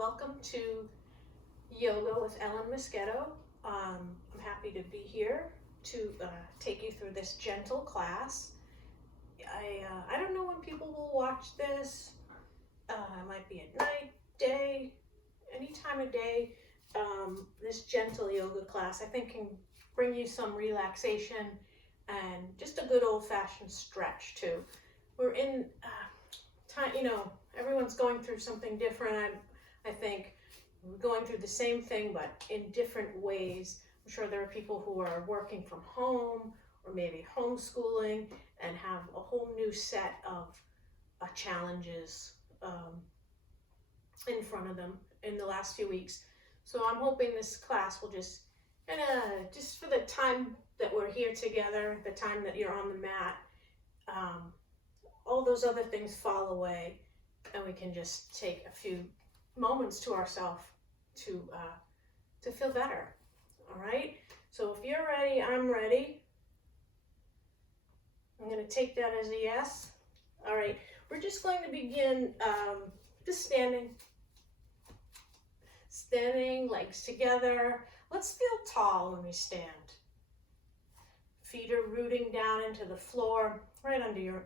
welcome to Yoga with Moschetto. I'm happy to be here to take you through this gentle class. I don't know when people will watch this. It might be at night, day, any time of day. This gentle yoga class I think can bring you some relaxation and just a good old-fashioned stretch too. We're in time, everyone's going through something different. I think we're going through the same thing, but in different ways. I'm sure there are people who are working from home or maybe homeschooling and have a whole new set of challenges in front of them in the last few weeks. So I'm hoping this class will just just for the time that we're here together, the time that you're on the mat, all those other things fall away, and we can just take a few moments to ourselves to feel better. All right. So if you're ready, I'm ready. I'm going to take that as a yes. All right. We're just going to begin just standing, legs together. Let's feel tall when we stand. Feet are rooting down into the floor, right onto your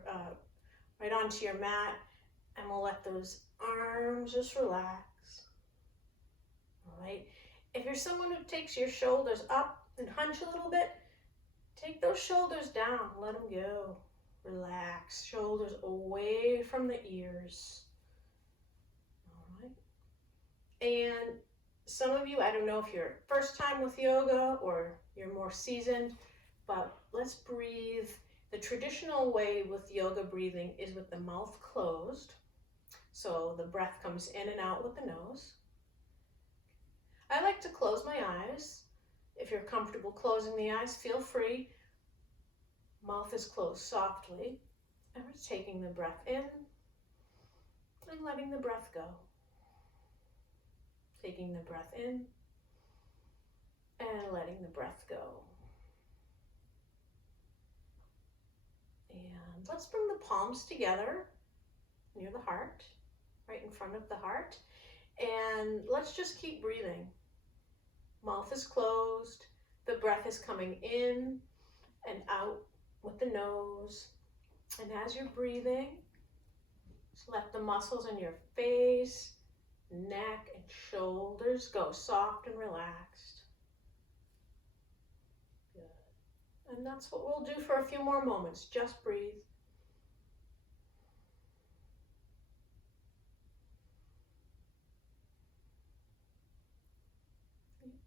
mat, and we'll let those arms just relax. All right. If you're someone who takes your shoulders up and hunch a little bit, take those shoulders down. Let them go. Relax. Shoulders away from the ears. All right. And some of you, I don't know if you're first time with yoga or you're more seasoned, but let's breathe. The traditional way with yoga breathing is with the mouth closed. So the breath comes in and out with the nose. I like to close my eyes. If you're comfortable closing the eyes, feel free. Mouth is closed softly. And we're taking the breath in and letting the breath go. Taking the breath in and letting the breath go. And let's bring the palms together near the heart, right in front of the heart. And let's just keep breathing. Mouth is closed. The breath is coming in and out with the nose. And as you're breathing, just let the muscles in your face, neck, and shoulders go soft and relaxed. Good. And that's what we'll do for a few more moments. Just breathe.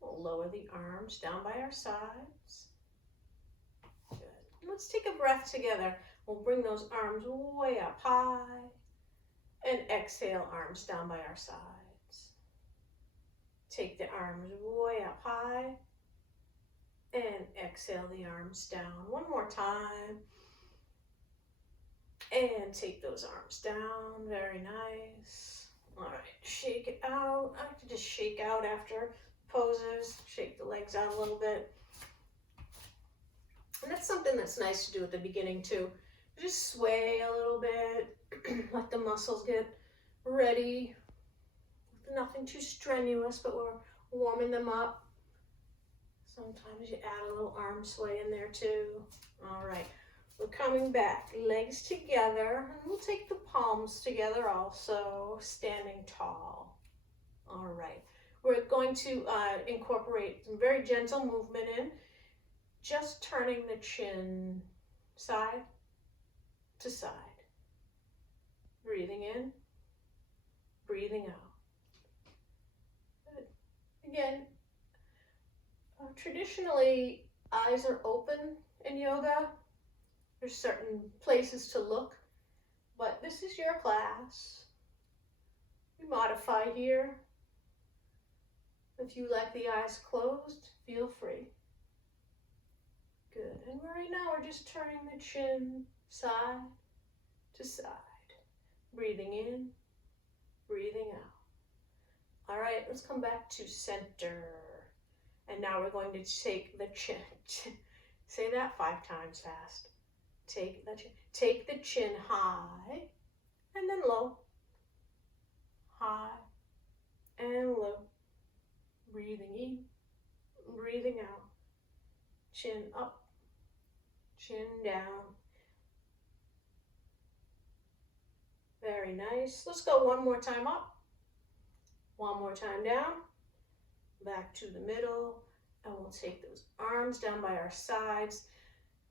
We'll lower the arms down by our sides. Good. Let's take a breath together. We'll bring those arms way up high and exhale, arms down by our sides. Take the arms way up high and exhale the arms down. One more time. And take those arms down. Very nice. All right, shake it out. I like to just shake out after poses, shake the legs out a little bit. And that's something that's nice to do at the beginning too. Just sway a little bit, let the muscles get ready. Nothing too strenuous, but we're warming them up. Sometimes you add a little arm sway in there too. All right, we're coming back, legs together, and we'll take the palms together also, standing tall. All right. We're going to incorporate some very gentle movement in, just turning the chin side to side. Breathing in, breathing out. Good. Again, traditionally, eyes are open in yoga. There's certain places to look, but this is your class. We modify here. If you like the eyes closed, feel free. Good. And right now we're just turning the chin side to side. Breathing in, breathing out. All right, let's come back to center. And now we're going to take the chin. Say that 5 times fast. Take the chin high and then low. High and low. Breathing in, breathing out. Chin up, chin down. Very nice. Let's go one more time up. One more time down. Back to the middle. And we'll take those arms down by our sides.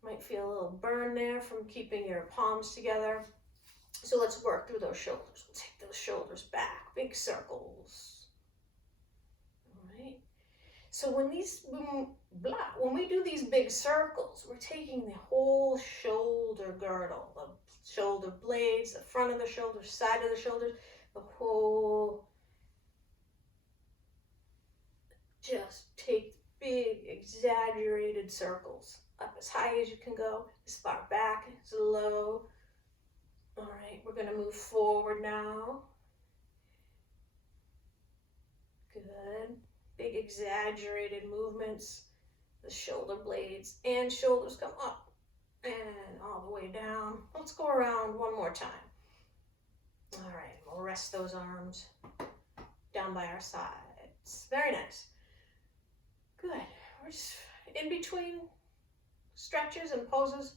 Might feel a little burn there from keeping your palms together. So let's work through those shoulders. We'll take those shoulders back, big circles. All right. So when we do these big circles, we're taking the whole shoulder girdle, the shoulder blades, the front of the shoulders, side of the shoulders, the whole. Just take big, exaggerated circles. Up as high as you can go, as far back as low. All right, we're going to move forward now. Good. Big, exaggerated movements. The shoulder blades and shoulders come up and all the way down. Let's go around one more time. All right, we'll rest those arms down by our sides. Very nice. Good. We're just in between stretches and poses.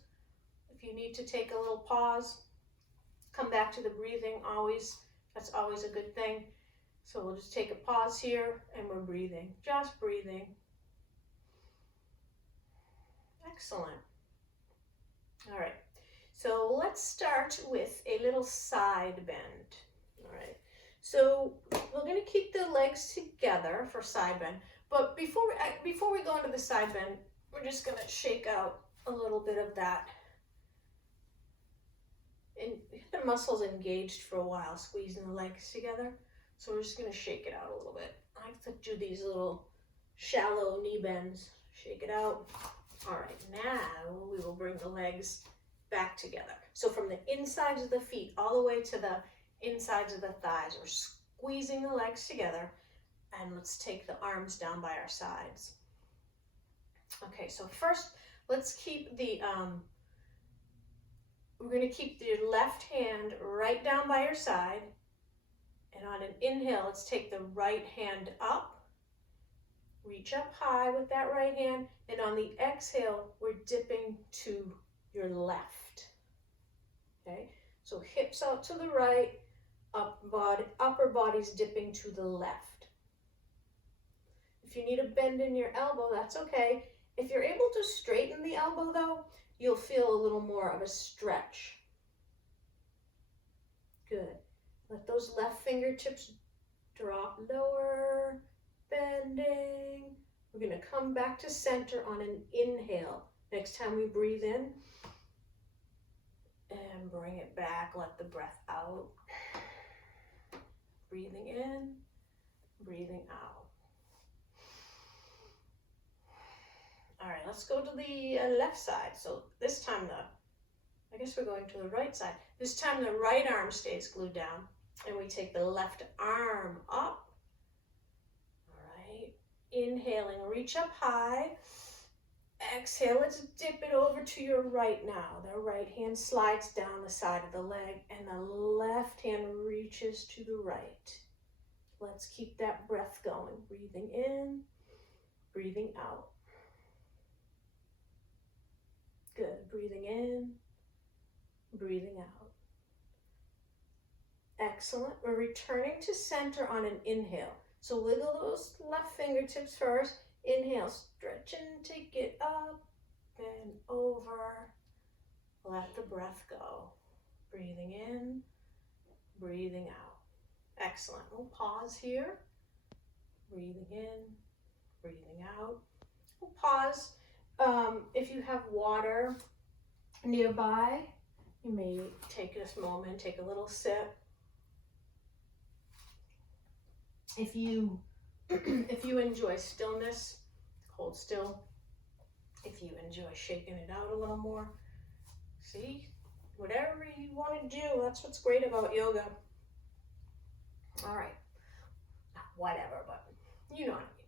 If you need to take a little pause, come back to the breathing always. That's always a good thing. So we'll just take a pause here and we're breathing, just breathing. Excellent. All right. So let's start with a little side bend. All right. So we're going to keep the legs together for side bend. But before we go into the side bend, we're just going to shake out a little bit of that. And the muscles engaged for a while, squeezing the legs together. So we're just going to shake it out a little bit. I like to do these little shallow knee bends. Shake it out. All right, now we will bring the legs back together. So from the insides of the feet all the way to the insides of the thighs, we're squeezing the legs together. And let's take the arms down by our sides. Okay, so first, let's keep the, we're going to keep the left hand right down by your side. And on an inhale, let's take the right hand up. Reach up high with that right hand. And on the exhale, we're dipping to your left. Okay, so hips out to the right, upper body's dipping to the left. If you need a bend in your elbow, that's okay. If you're able to straighten the elbow though, you'll feel a little more of a stretch. Good. Let those left fingertips drop lower, bending. We're going to come back to center on an inhale. Next time we breathe in, and bring it back, let the breath out. Breathing in, breathing out. All right, let's go to the left side. So this time I guess we're going to the right side. This time the right arm stays glued down and we take the left arm up. All right, inhaling, reach up high. Exhale, let's dip it over to your right now. The right hand slides down the side of the leg and the left hand reaches to the right. Let's keep that breath going. Breathing in, breathing out. Good. Breathing in, breathing out. Excellent. We're returning to center on an inhale. So wiggle those left fingertips first. Inhale, stretch and take it up and over. Let the breath go. Breathing in, breathing out. Excellent. We'll pause here. Breathing in, breathing out. We'll pause. If you have water nearby, you may take this moment, take a little sip. If you enjoy stillness, hold still. If you enjoy shaking it out a little more, see, whatever you want to do, that's what's great about yoga. All right, not whatever, but you know what I mean.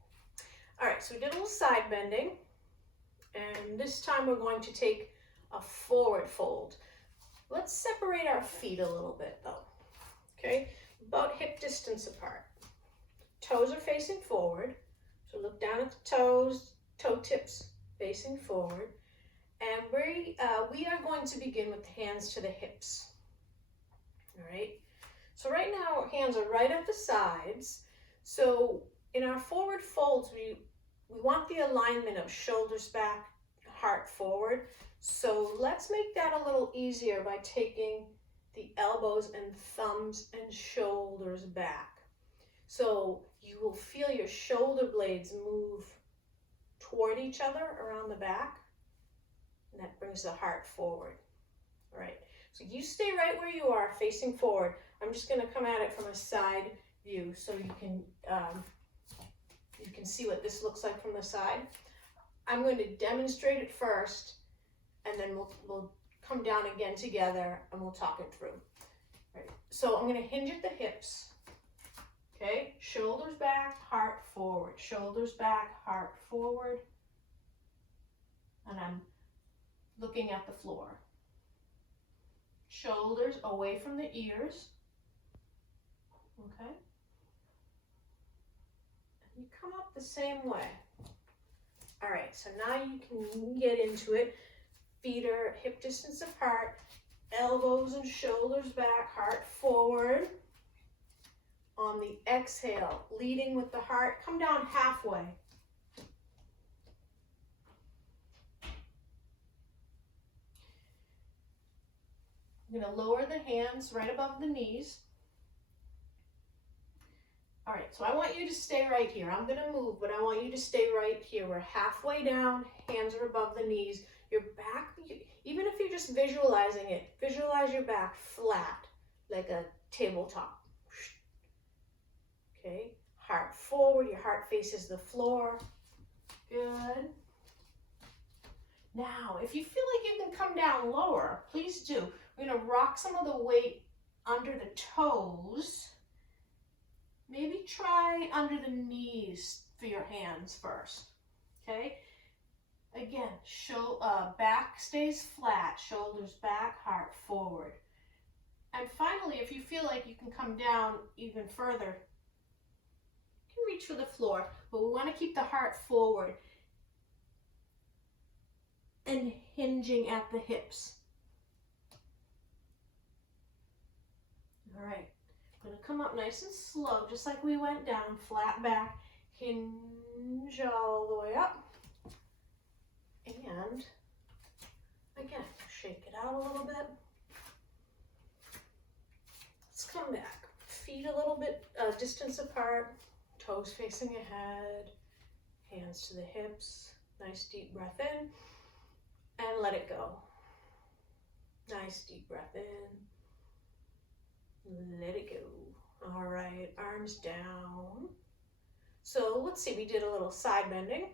All right, so we did a little side bending, and this time we're going to take a forward fold. Let's separate our feet a little bit though, okay? About hip distance apart. toes are facing forward. So look down at the toes, toe tips facing forward. And we are going to begin with the hands to the hips. All right. So right now, our hands are right at the sides. So in our forward folds, we want the alignment of shoulders back, heart forward. So let's make that a little easier by taking the elbows and thumbs and shoulders back. So you will feel your shoulder blades move toward each other around the back, and that brings the heart forward. All right, so you stay right where you are, facing forward. I'm just gonna come at it from a side view so you can see what this looks like from the side. I'm going to demonstrate it first, and then we'll come down again together and we'll talk it through. Right. So I'm going to hinge at the hips. Okay, shoulders back, heart forward. Shoulders back, heart forward. And I'm looking at the floor. Shoulders away from the ears. Okay. And you come up the same way. All right, so now you can get into it. Feet are hip distance apart, elbows and shoulders back, heart forward. On the exhale, leading with the heart, come down halfway. I'm going to lower the hands right above the knees. All right, so I want you to stay right here. I'm going to move, but I want you to stay right here. We're halfway down, hands are above the knees. Your back, even if you're just visualizing it, visualize your back flat, like a tabletop. Okay, heart forward, your heart faces the floor. Good. Now, if you feel like you can come down lower, please do. We're going to rock some of the weight under the toes. Maybe try under the knees for your hands first, okay? Again, back stays flat, shoulders back, heart forward. And finally, if you feel like you can come down even further, you can reach for the floor, but we want to keep the heart forward and hinging at the hips. All right. I'm going to come up nice and slow, just like we went down, flat back, hinge all the way up, and again, shake it out a little bit. Let's come back, feet a little bit distance apart, toes facing ahead, hands to the hips, nice deep breath in, and let it go. Nice deep breath in. Let it go. All right, arms down. So let's see, we did a little side bending,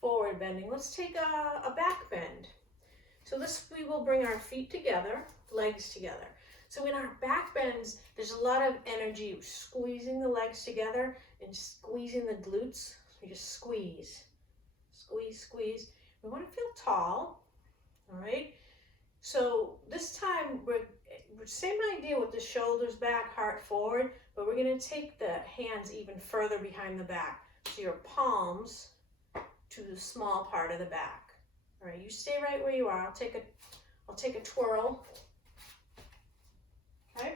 forward bending. Let's take a back bend. So this, we will bring our feet together, legs together. So in our back bends, there's a lot of energy squeezing the legs together and squeezing the glutes. We just squeeze, squeeze, squeeze. We want to feel tall, all right? So this time, we're same idea with the shoulders back, heart forward, but we're going to take the hands even further behind the back. So your palms to the small part of the back. All right, you stay right where you are. I'll take a twirl. Okay.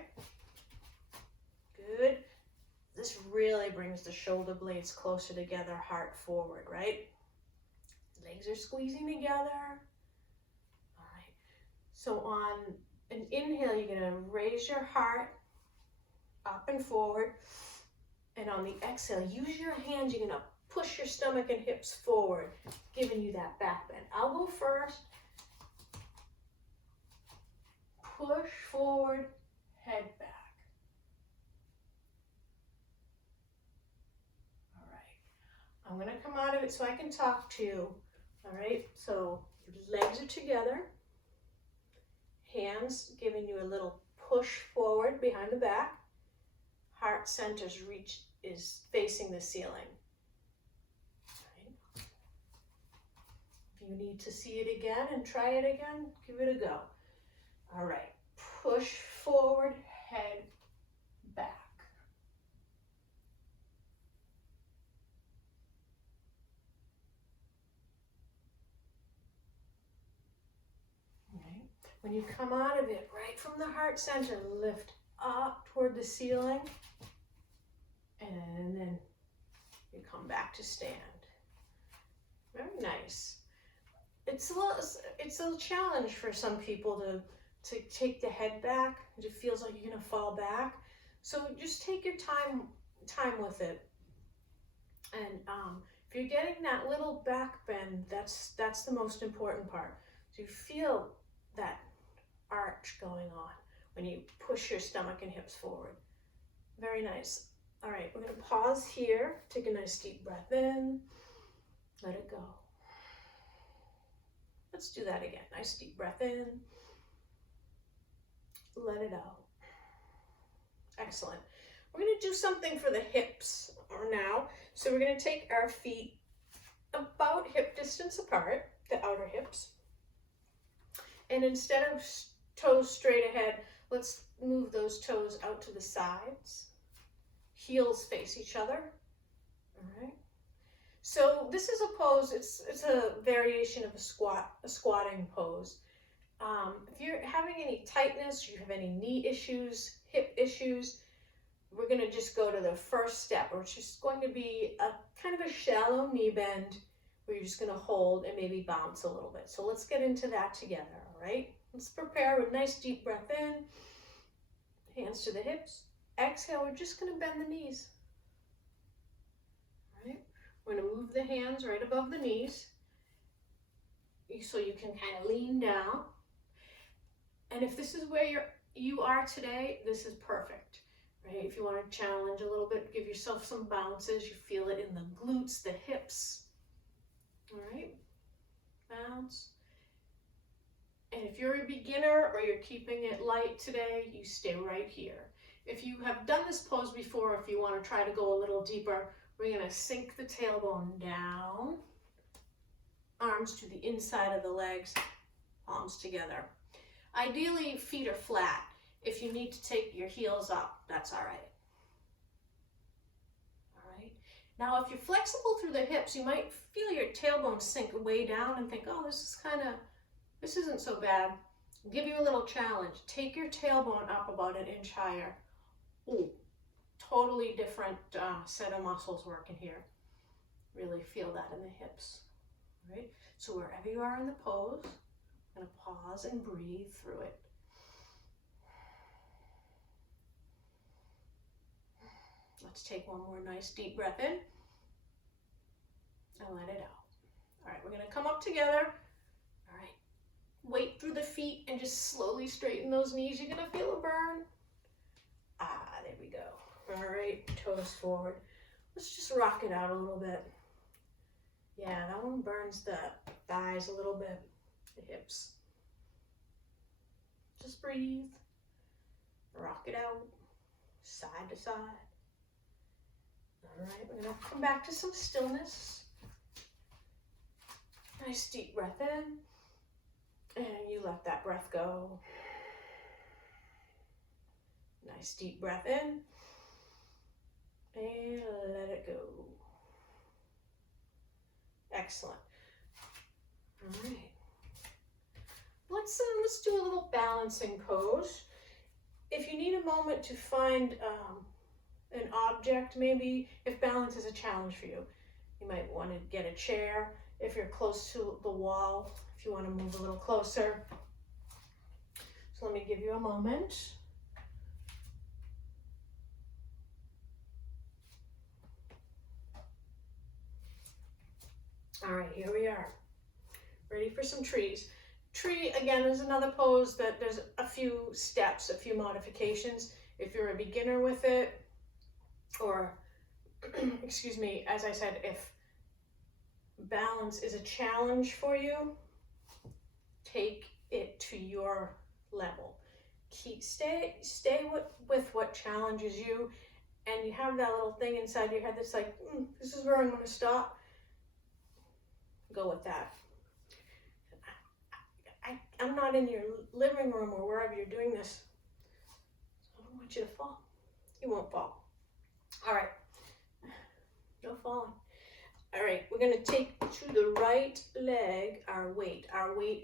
Good. This really brings the shoulder blades closer together, heart forward, right? Legs are squeezing together. All right. So on an inhale, you're going to raise your heart up and forward. And on the exhale, use your hands. You're going to push your stomach and hips forward, giving you that back bend. I'll go first. Push forward, head back. All right. I'm going to come out of it so I can talk to you. All right. So legs are together. Hands giving you a little push forward behind the back. Heart center's reach is facing the ceiling. Right. If you need to see it again and try it again, give it a go. All right. Push forward, head back. When you come out of it, right from the heart center, lift up toward the ceiling, and then you come back to stand. Very nice. It's a challenge for some people to take the head back. It feels like you're gonna fall back. So just take your time with it. And if you're getting that little back bend, that's the most important part. So you feel that arch going on when you push your stomach and hips forward. Very nice. All right, we're gonna pause here. Take a nice deep breath in. Let it go. Let's do that again. Nice deep breath in. Let it out. Excellent. We're going to do something for the hips now. So we're going to take our feet about hip distance apart, the outer hips. And instead of toes straight ahead, let's move those toes out to the sides. Heels face each other. All right. So this is a pose, it's a variation of a squatting pose. If you're having any tightness, you have any knee issues, hip issues, we're going to just go to the first step, which is going to be a kind of a shallow knee bend where you're just going to hold and maybe bounce a little bit. So let's get into that together, all right? Let's prepare with a nice deep breath in, hands to the hips. Exhale, we're just going to bend the knees. All right? We're going to move the hands right above the knees so you can kind of lean down. And if this is where you are today, this is perfect, right? If you want to challenge a little bit, give yourself some bounces. You feel it in the glutes, the hips. All right, bounce. And if you're a beginner or you're keeping it light today, you stay right here. If you have done this pose before, if you want to try to go a little deeper, we're going to sink the tailbone down, arms to the inside of the legs, palms together. Ideally, feet are flat. If you need to take your heels up, that's all right. All right. Now, if you're flexible through the hips, you might feel your tailbone sink way down and think, oh, this isn't so bad. I'll give you a little challenge. Take your tailbone up about an inch higher. Ooh, totally different set of muscles working here. Really feel that in the hips. All right. So wherever you are in the pose, I'm going to pause and breathe through it. Let's take one more nice deep breath in and let it out. All right, we're going to come up together. All right, weight through the feet and just slowly straighten those knees. You're going to feel a burn. There we go. All right, toes forward. Let's just rock it out a little bit. Yeah, that one burns the thighs a little bit, the hips. Just breathe. Rock it out, side to side. All right, we're going to come back to some stillness. Nice deep breath in, and you let that breath go. Nice deep breath in, and let it go. Excellent. All right. Let's do a little balancing pose. If you need a moment to find an object, maybe if balance is a challenge for you, you might want to get a chair. If you're close to the wall, if you want to move a little closer. So let me give you a moment. All right, here we are. Ready for some trees. Tree, again, is another pose that there's a few steps, a few modifications. If you're a beginner with it, or, excuse me, as I said, if balance is a challenge for you, take it to your level. Stay with what challenges you, and you have that little thing inside your head that's like, this is where I'm going to stop. Go with that. I'm not in your living room or wherever you're doing this. I don't want you to fall. You won't fall. All right. No falling. All right, we're gonna take to the right leg our weight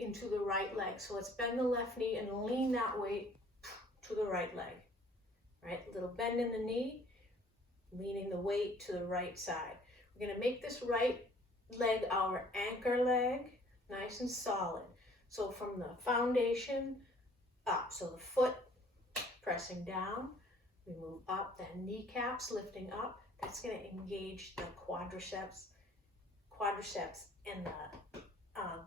into the right leg. So let's bend the left knee and lean that weight to the right leg. All right, a little bend in the knee, leaning the weight to the right side. We're gonna make this right leg our anchor leg, nice and solid. So from the foundation up, so the foot pressing down, we move up, the kneecaps lifting up. That's going to engage the quadriceps and the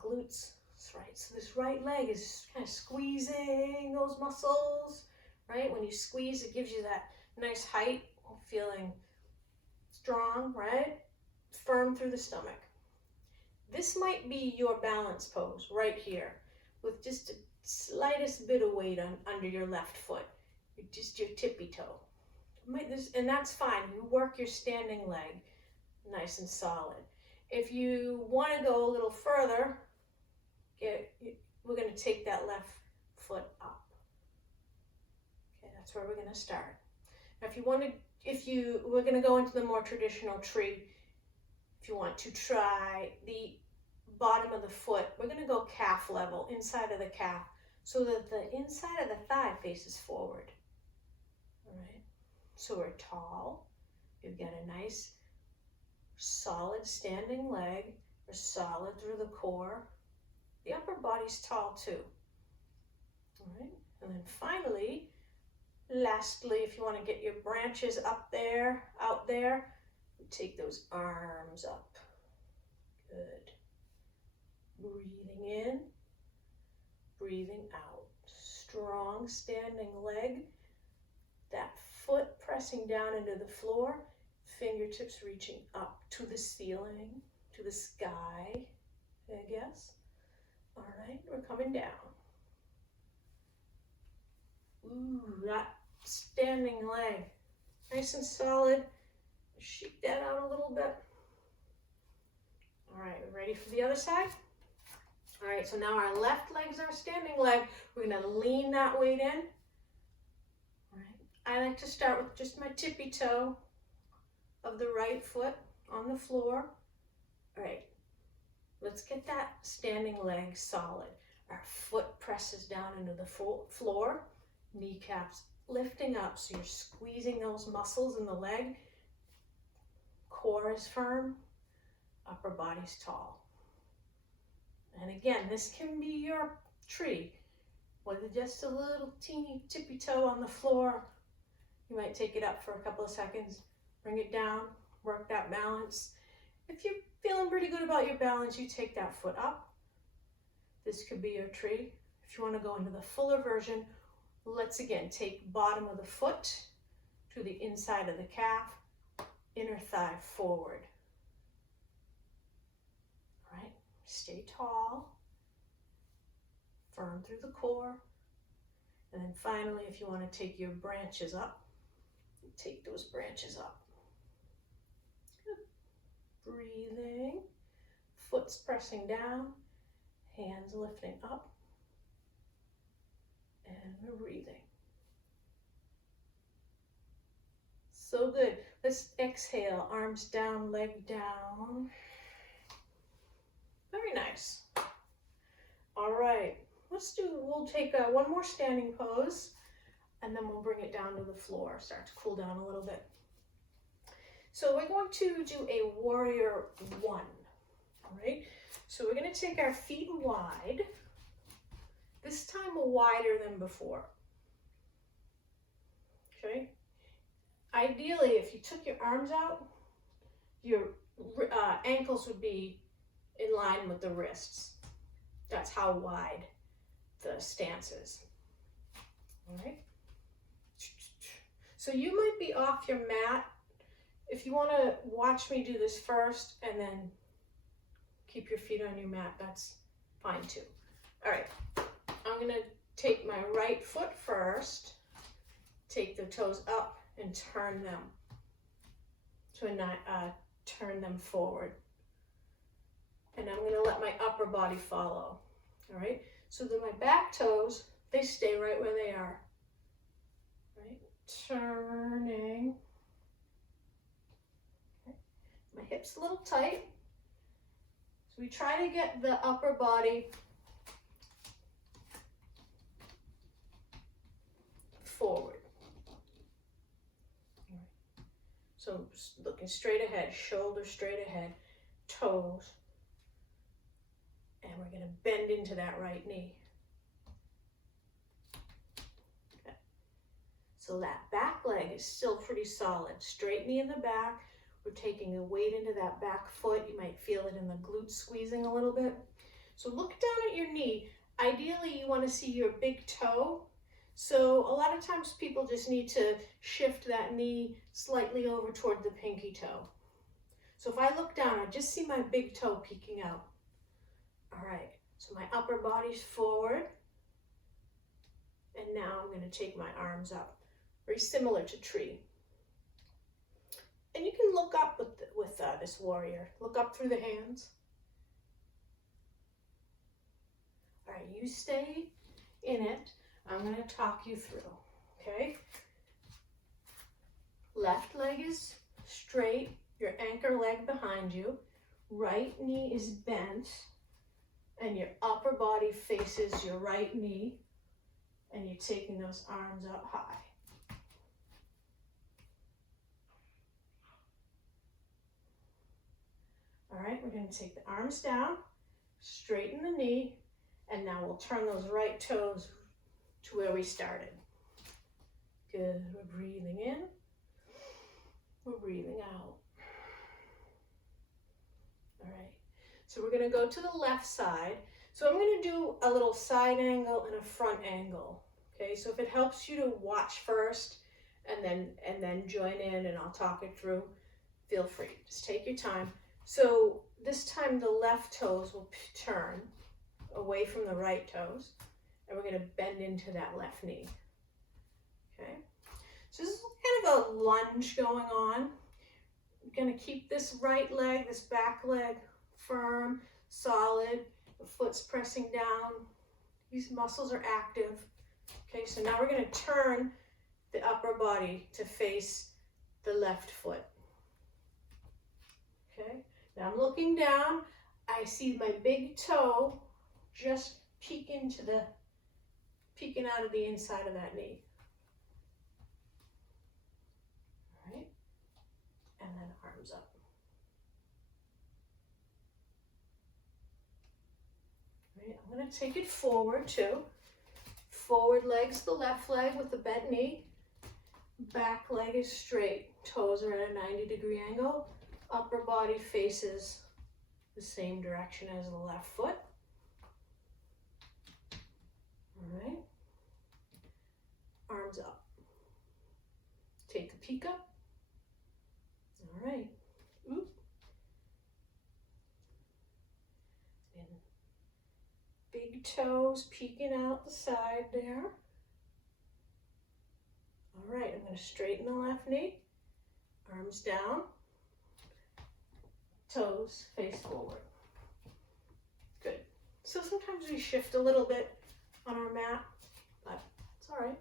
glutes. That's right. So this right leg is kind of squeezing those muscles, right? When you squeeze, it gives you that nice height, feeling strong, right? Firm through the stomach. This might be your balance pose right here with just the slightest bit of weight under your left foot, just your tippy toe. And that's fine. You work your standing leg nice and solid. If you want to go a little further, we're going to take that left foot up. Okay, that's where we're going to start. Now, we're going to go into the more traditional tree. If you want to try the bottom of the foot, we're going to go calf level, inside of the calf, so that the inside of the thigh faces forward. All right. So we're tall. We've got a nice, solid standing leg. We're solid through the core. The upper body's tall too. All right. And then finally, lastly, if you want to get your branches up there, out there, take those arms up. Good. Breathing in, breathing out. Strong standing leg. That foot pressing down into the floor, fingertips reaching up to the ceiling, to the sky, I guess. All right, we're coming down. Ooh, that standing leg, nice and solid. Shake that out a little bit. All right, ready for the other side? All right, so now our left leg's our standing leg. We're gonna lean that weight in. All right, I like to start with just my tippy toe of the right foot on the floor. All right, let's get that standing leg solid. Our foot presses down into the floor, kneecaps lifting up, so you're squeezing those muscles in the leg. Core is firm, upper body's tall. And again, this can be your tree. Whether just a little teeny tippy toe on the floor, you might take it up for a couple of seconds, bring it down, work that balance. If you're feeling pretty good about your balance, you take that foot up. This could be your tree. If you want to go into the fuller version, let's again take bottom of the foot to the inside of the calf, inner thigh forward. All right, stay tall, firm through the core. And then finally, if you want to take your branches up, take those branches up. Good. Breathing, foot's pressing down, hands lifting up, and we're breathing. So good. Let's exhale, arms down, leg down. Very nice. All right, we'll take one more standing pose, and then we'll bring it down to the floor, start to cool down a little bit. So we're going to do a warrior one, all right? So we're gonna take our feet wide, this time wider than before, okay? Ideally, if you took your arms out, your ankles would be in line with the wrists. That's how wide the stance is. All right. So you might be off your mat. If you want to watch me do this first and then keep your feet on your mat, that's fine too. All right. I'm going to take my right foot first, take the toes up and turn them turn them forward. And I'm going to let my upper body follow. All right. So then my back toes, they stay right where they are. Right. Turning. Okay. My hips a little tight. So we try to get the upper body forward. So looking straight ahead, shoulder straight ahead, toes. And we're going to bend into that right knee. Okay. So that back leg is still pretty solid. Straight knee in the back. We're taking the weight into that back foot. You might feel it in the glutes squeezing a little bit. So look down at your knee. Ideally, you want to see your big toe. So a lot of times people just need to shift that knee slightly over toward the pinky toe. So if I look down, I just see my big toe peeking out. All right, so my upper body's forward. And now I'm going to take my arms up, very similar to tree. And you can look up with this warrior. Look up through the hands. All right, you stay in it. I'm going to talk you through, okay? Left leg is straight, your anchor leg behind you. Right knee is bent, and your upper body faces your right knee, and you're taking those arms up high. All right, we're going to take the arms down, straighten the knee, and now we'll turn those right toes to where we started. Good, we're breathing in, we're breathing out. All right, so we're gonna go to the left side. So I'm gonna do a little side angle and a front angle. Okay, so if it helps you to watch first and then join in and I'll talk it through, feel free, just take your time. So this time the left toes will turn away from the right toes. And we're going to bend into that left knee. Okay, so this is kind of a lunge going on. We're going to keep this right leg, this back leg firm, solid. The foot's pressing down. These muscles are active. Okay, so now we're going to turn the upper body to face the left foot. Okay, now I'm looking down. I see my big toe just peeking out of the inside of that knee. All right, and then arms up. All right, I'm going to take it forward too. Forward leg's the left leg with the bent knee. Back leg is straight. Toes are at a 90-degree angle. Upper body faces the same direction as the left foot. All right. Arms up. Take a peek up. All right. Oop. And big toes peeking out the side there. All right, I'm going to straighten the left knee. Arms down. Toes face forward. Good. So sometimes we shift a little bit on our mat, but it's all right.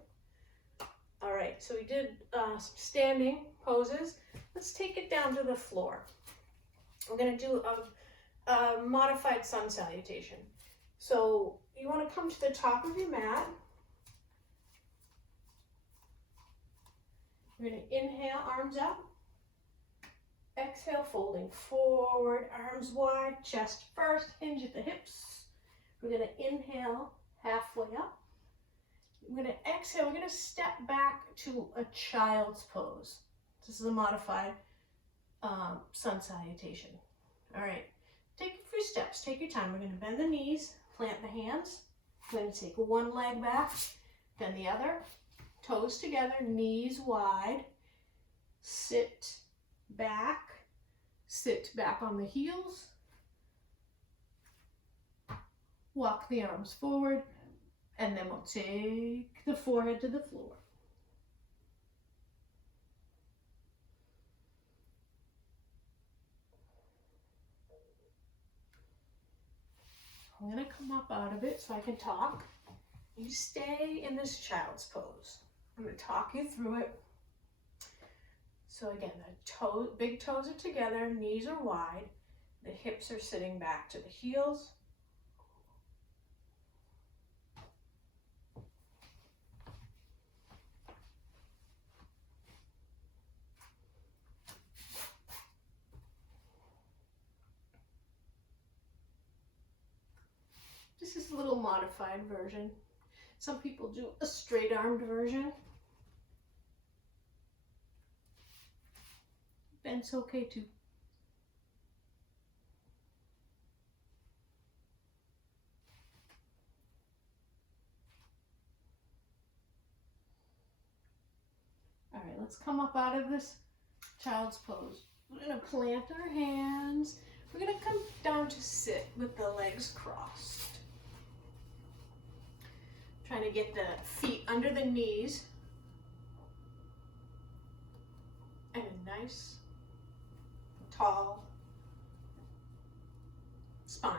All right, so we did some standing poses. Let's take it down to the floor. We're going to do a modified sun salutation. So you want to come to the top of your mat. You're going to inhale, arms up. Exhale, folding forward, arms wide, chest first, hinge at the hips. We're going to inhale, halfway up. We're going to exhale, we're going to step back to a child's pose. This is a modified sun salutation. All right, take a few steps, take your time. We're going to bend the knees, plant the hands. We're going to take one leg back, then the other. Toes together, knees wide. Sit back on the heels. Walk the arms forward, and then we'll take the forehead to the floor. I'm going to come up out of it so I can talk. You stay in this child's pose. I'm going to talk you through it. So again, the big toes are together, knees are wide, the hips are sitting back to the heels. This is a little modified version. Some people do a straight armed version. Bend's okay too. All right, let's come up out of this child's pose. We're gonna plant our hands. We're gonna come down to sit with the legs crossed. Trying to get the feet under the knees. And a nice, tall spine.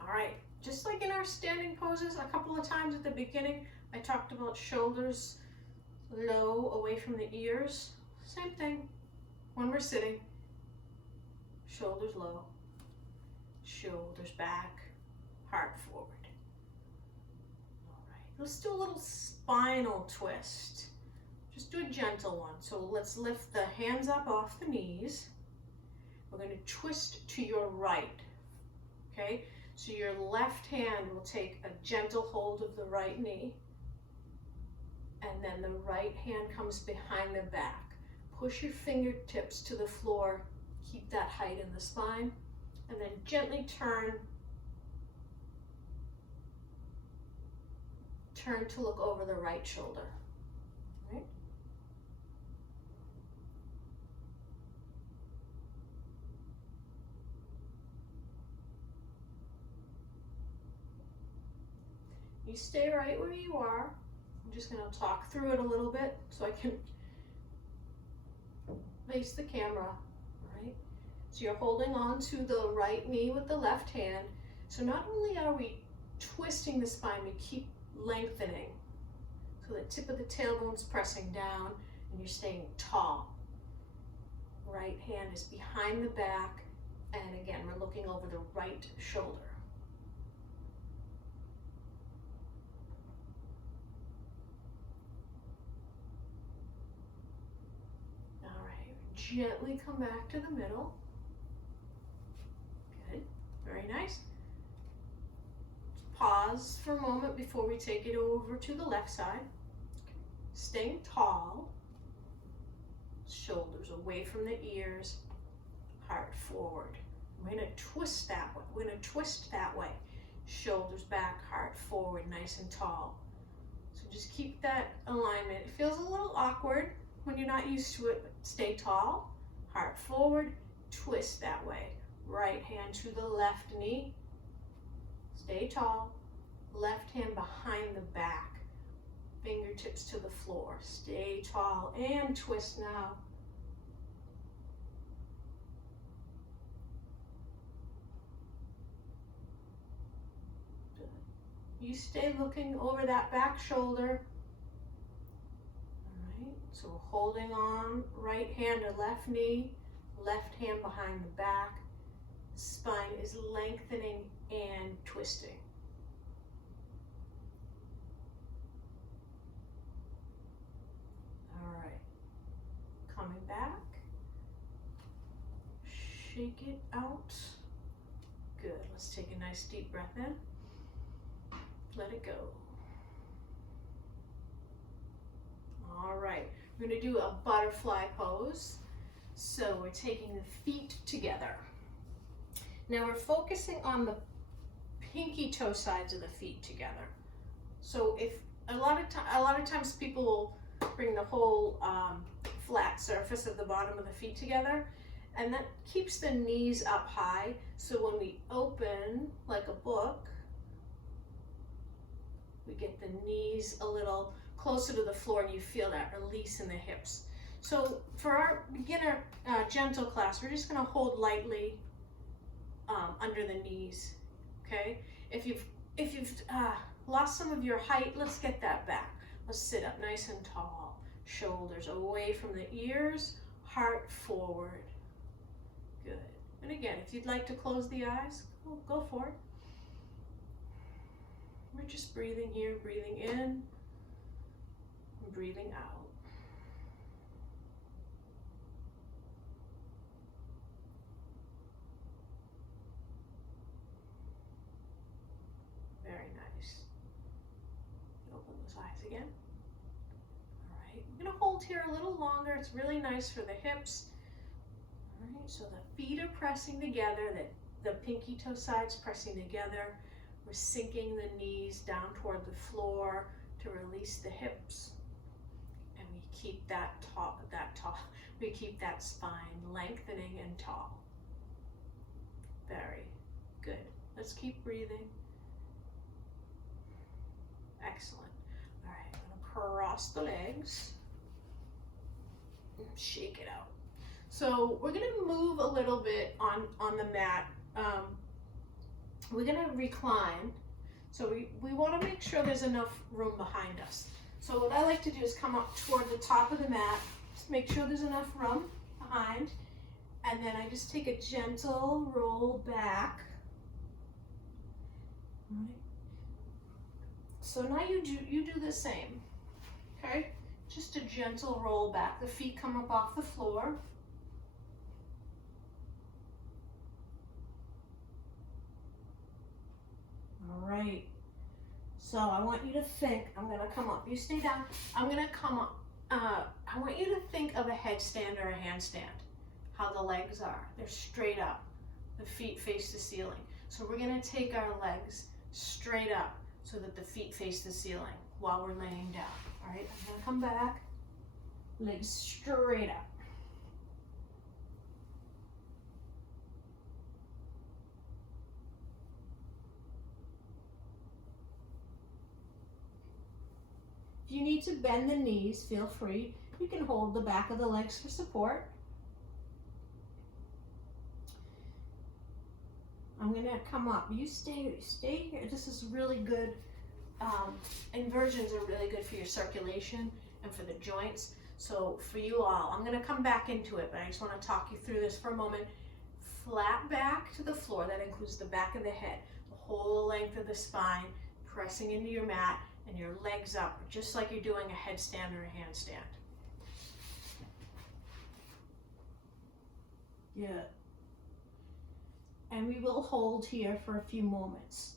All right, just like in our standing poses a couple of times at the beginning, I talked about shoulders low away from the ears. Same thing when we're sitting. Shoulders low, shoulders back, heart forward. All right, let's do a little spinal twist. Just do a gentle one. So let's lift the hands up off the knees. We're going to twist to your right, okay? So your left hand will take a gentle hold of the right knee, and then the right hand comes behind the back. Push your fingertips to the floor, keep that height in the spine, and then gently turn to look over the right shoulder. Right? You stay right where you are. I'm just going to talk through it a little bit so I can face the camera. Right? So you're holding on to the right knee with the left hand. So not only are we twisting the spine, we keep lengthening. So the tip of the tailbone's pressing down and you're staying tall. Right hand is behind the back, and again, we're looking over the right shoulder. All right, gently come back to the middle. Good, very nice. Pause for a moment before we take it over to the left side. Staying tall, shoulders away from the ears, heart forward. We're going to twist that way. We're going to twist that way. Shoulders back, heart forward, nice and tall. So just keep that alignment. It feels a little awkward when you're not used to it, but stay tall, heart forward, twist that way. Right hand to the left knee. Stay tall, left hand behind the back, fingertips to the floor. Stay tall and twist now. Good. You stay looking over that back shoulder. All right, so we're holding on, right hand to left knee, left hand behind the back. Spine is lengthening and twisting. All right, coming back, shake it out. Good, let's take a nice deep breath in, let it go. All right, we're gonna do a butterfly pose. So we're taking the feet together. Now we're focusing on the pinky toe sides of the feet together. So if a lot of times people will bring the whole flat surface of the bottom of the feet together, and that keeps the knees up high. So when we open like a book, we get the knees a little closer to the floor, and you feel that release in the hips. So for our beginner gentle class, we're just going to hold lightly under the knees. Okay, if you've lost some of your height, let's get that back. Let's sit up nice and tall, shoulders away from the ears, heart forward. Good. And again, if you'd like to close the eyes, go for it. We're just breathing here, breathing in, breathing out. Very nice. Open those eyes again. All right, I'm gonna hold here a little longer. It's really nice for the hips. All right, so the feet are pressing together, the pinky toe sides pressing together. We're sinking the knees down toward the floor to release the hips. And we keep that we keep that spine lengthening and tall. Very good. Let's keep breathing. Excellent. All right, I'm gonna cross the legs. Shake it out. So we're gonna move a little bit on the mat. We're gonna recline. So we wanna make sure there's enough room behind us. So what I like to do is come up toward the top of the mat, just make sure there's enough room behind, and then I just take a gentle roll back. All right. So now you do the same, okay? Just a gentle roll back. The feet come up off the floor. All right, so I want you to think, I'm gonna come up, you stay down, I'm gonna come up, I want you to think of a headstand or a handstand, how the legs are, they're straight up, the feet face the ceiling. So we're gonna take our legs straight up so that the feet face the ceiling while we're laying down. All right, I'm gonna come back, legs straight up. If you need to bend the knees, feel free. You can hold the back of the legs for support. I'm gonna come up. You stay here. This is really good. Inversions are really good for your circulation and for the joints. So for you all, I'm gonna come back into it, but I just wanna talk you through this for a moment. Flat back to the floor, that includes the back of the head, the whole length of the spine, pressing into your mat, and your legs up, just like you're doing a headstand or a handstand. Good. And we will hold here for a few moments.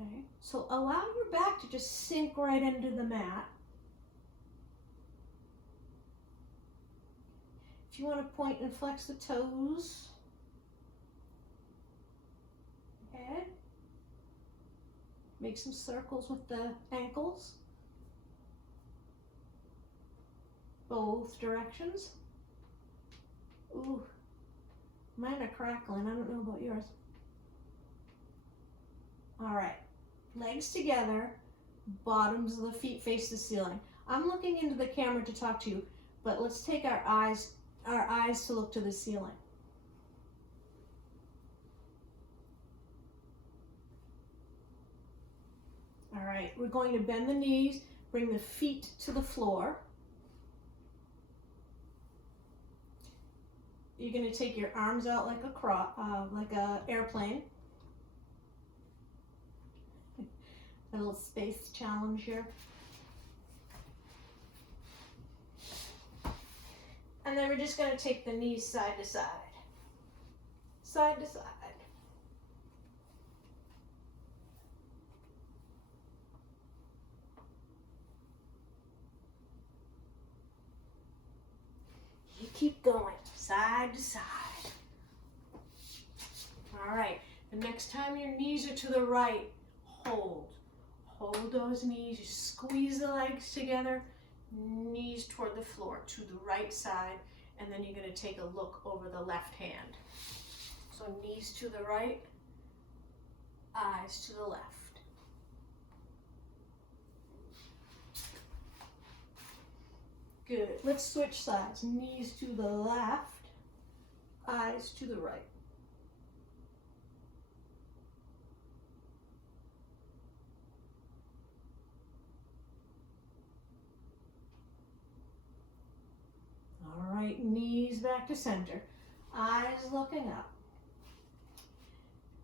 Okay, so allow your back to just sink right into the mat. If you want to point and flex the toes, head. Make some circles with the ankles, both directions. Ooh, mine are crackling. I don't know about yours. All right, legs together, bottoms of the feet face the ceiling. I'm looking into the camera to talk to you, but let's take our eyes to look to the ceiling. All right, we're going to bend the knees, bring the feet to the floor. You're going to take your arms out like a airplane. A little space challenge here. And then we're just going to take the knees side to side. Side to side. You keep going, side to side. All right, the next time your knees are to the right, hold. Hold those knees, you squeeze the legs together, knees toward the floor to the right side, and then you're gonna take a look over the left hand. So knees to the right, eyes to the left. Good. Let's switch sides. Knees to the left, eyes to the right. back to center. Eyes looking up.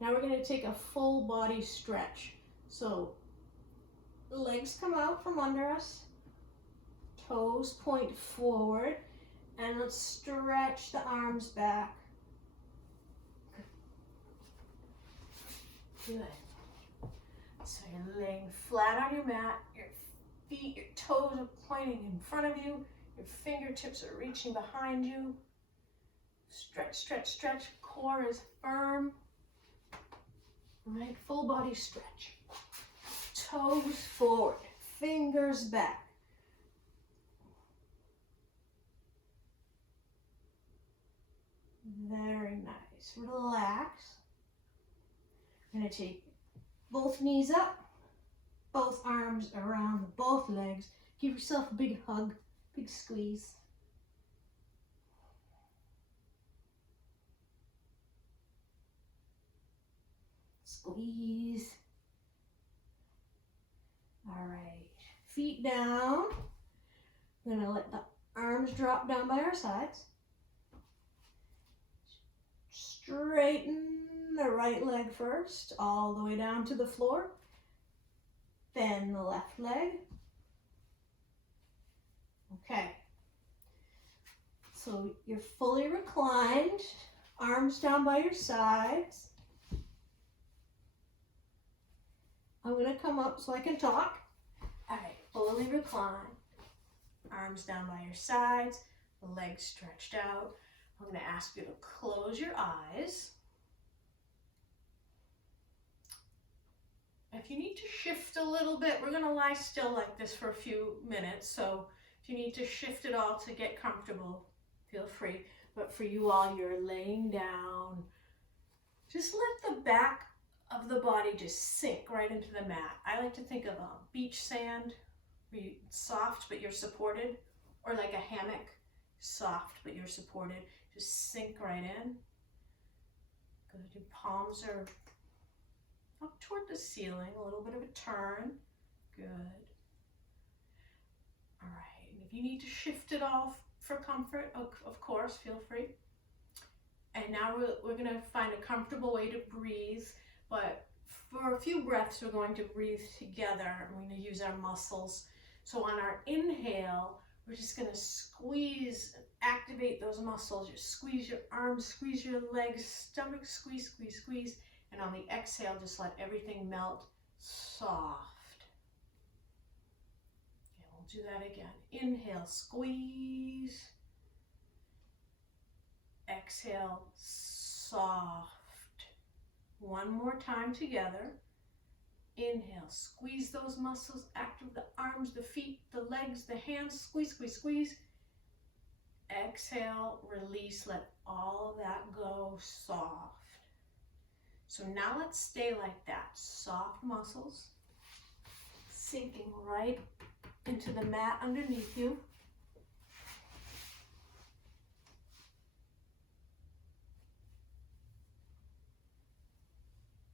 Now we're going to take a full body stretch. So the legs come out from under us, toes point forward, and let's stretch the arms back. Good. So you're laying flat on your mat, your feet, your toes are pointing in front of you, your fingertips are reaching behind you. Stretch, stretch, stretch, core is firm. All right, full body stretch. Toes forward, fingers back. Very nice. Relax. I'm going to take both knees up, both arms around both legs. Give yourself a big hug, big squeeze. Squeeze. All right, feet down. I'm gonna let the arms drop down by our sides. Straighten the right leg first, all the way down to the floor. Then the left leg. Okay. So you're fully reclined, arms down by your sides. I'm going to come up so I can talk. All right, fully reclined, arms down by your sides, the legs stretched out. I'm going to ask you to close your eyes. If you need to shift a little bit, we're going to lie still like this for a few minutes. So if you need to shift it all to get comfortable, feel free. But for you all, you're laying down. Just let the back of the body just sink right into the mat. I like to think of beach sand, where it's soft but you're supported, or like a hammock, soft but you're supported. Just sink right in. Good. Your palms are up toward the ceiling, a little bit of a turn. Good. All right, and if you need to shift it off for comfort, of course, feel free. And now we're going to find a comfortable way to breathe, but for a few breaths, we're going to breathe together. We're going to use our muscles. So on our inhale, we're just going to squeeze, activate those muscles. Just squeeze your arms, squeeze your legs, stomach, squeeze, squeeze, squeeze. And on the exhale, just let everything melt soft. Okay, we'll do that again. Inhale, squeeze. Exhale, soft. One more time together. Inhale, squeeze those muscles, active the arms, the feet, the legs, the hands, squeeze, squeeze, squeeze. Exhale, release, let all of that go soft. So now let's stay like that, soft muscles, sinking right into the mat underneath you.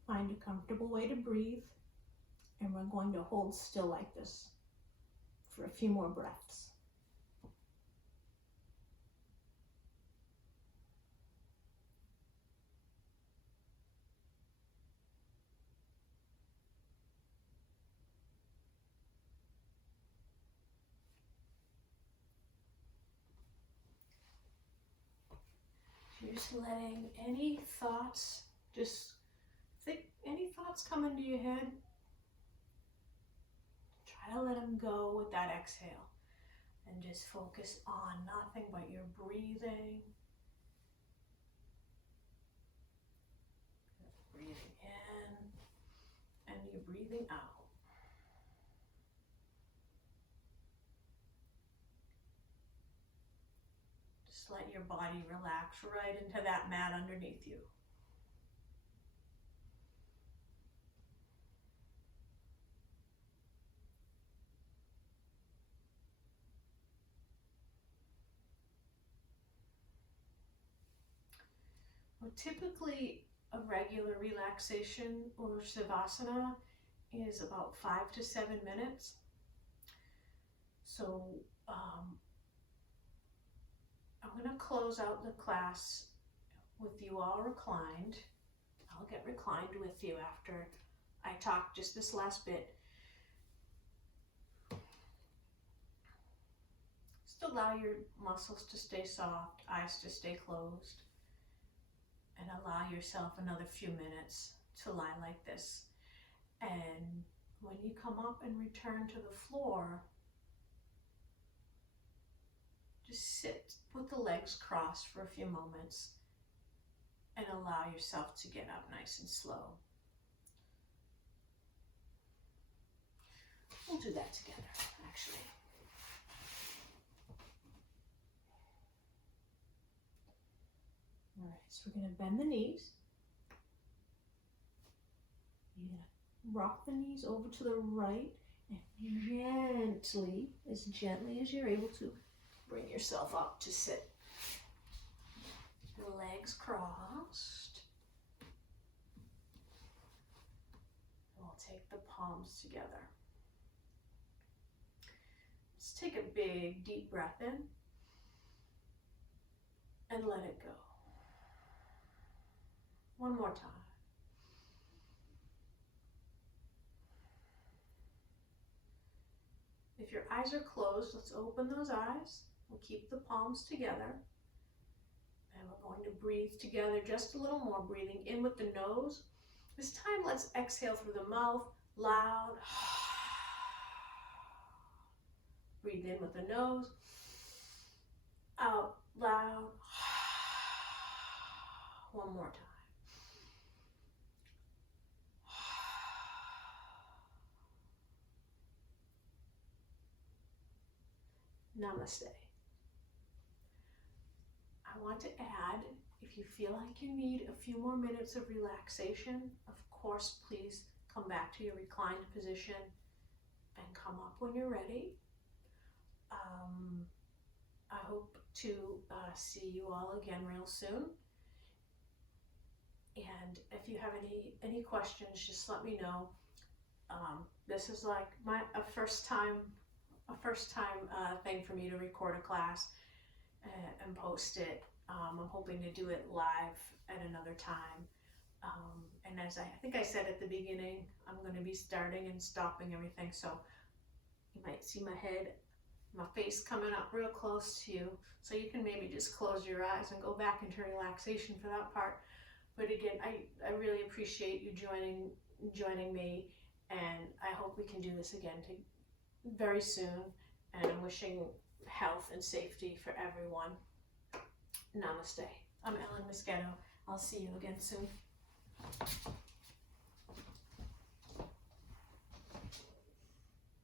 Find a comfortable way to breathe, and we're going to hold still like this for a few more breaths. Just letting any thoughts, any thoughts come into your head, try to let them go with that exhale and just focus on nothing but your breathing. Breathing in and you're breathing out. Just let your body relax right into that mat underneath you. Well, typically a regular relaxation or savasana is about 5 to 7 minutes. So I'm going to close out the class with you all reclined. I'll get reclined with you after I talk just this last bit. Just allow your muscles to stay soft, eyes to stay closed, and allow yourself another few minutes to lie like this. And when you come up and return to the floor, just sit with the legs crossed for a few moments and allow yourself to get up nice and slow. We'll do that together, actually. All right, so we're going to bend the knees. You're going to rock the knees over to the right and gently as you're able to, bring yourself up to sit. The legs crossed. We'll take the palms together. Let's take a big, deep breath in and let it go. One more time. If your eyes are closed, let's open those eyes. We'll keep the palms together. And we're going to breathe together just a little more, breathing in with the nose. This time, let's exhale through the mouth, loud. Breathe in with the nose, out loud. One more time. Namaste. I want to add, if you feel like you need a few more minutes of relaxation, of course, please come back to your reclined position and come up when you're ready. I hope to see you all again real soon. And if you have any questions, just let me know. This is like a first time thing for me to record a class and post it. I'm hoping to do it live at another time. And as I think I said at the beginning, I'm going to be starting and stopping everything. So you might see my face coming up real close to you. So you can maybe just close your eyes and go back into relaxation for that part. But again, I really appreciate you joining me. And I hope we can do this again very soon. And I'm wishing health and safety for everyone. Namaste. I'm Ellen Moschetto. I'll see you again soon.